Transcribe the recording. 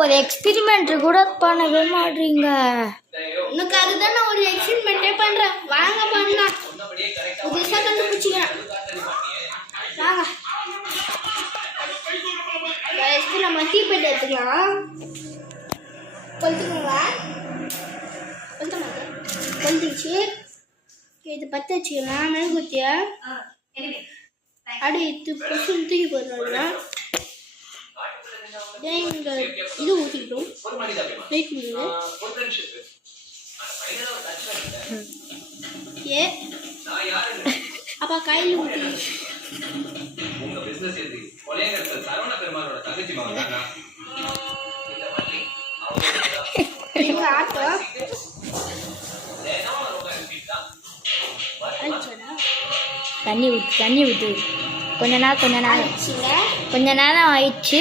ஒரு எக்ஸ்பெரிமெண்ட் கூட பண்ணவே மாட்டீங்க. உனக்கு அதுதான் நான் ஒரு எக்ஸ்பெரிமெண்ட்டே பண்றேன். வாங்க பண்ணலாம். புதுசா கண்டுபிடிச்சிக்கிறேன். வாங்க. இப்போ நம்ம தீப்பெட்டி எடுத்துக்கலாம். கொளுத்துக்கோங்க. கொளுத்துச்சு. இது பற்ற வச்சுக்கலாம். மெழுகுத்தியா அப்படி பொசுன்னு தூக்கி போடுறோம். இது ஊற்றிக்கிட்டோம். வெயிட் பண்ணுங்க. அப்பா கையில் ஊற்றி ஆட்டோ தண்ணி ஊற்று கொஞ்ச நேரம் ஆயிடுச்சு.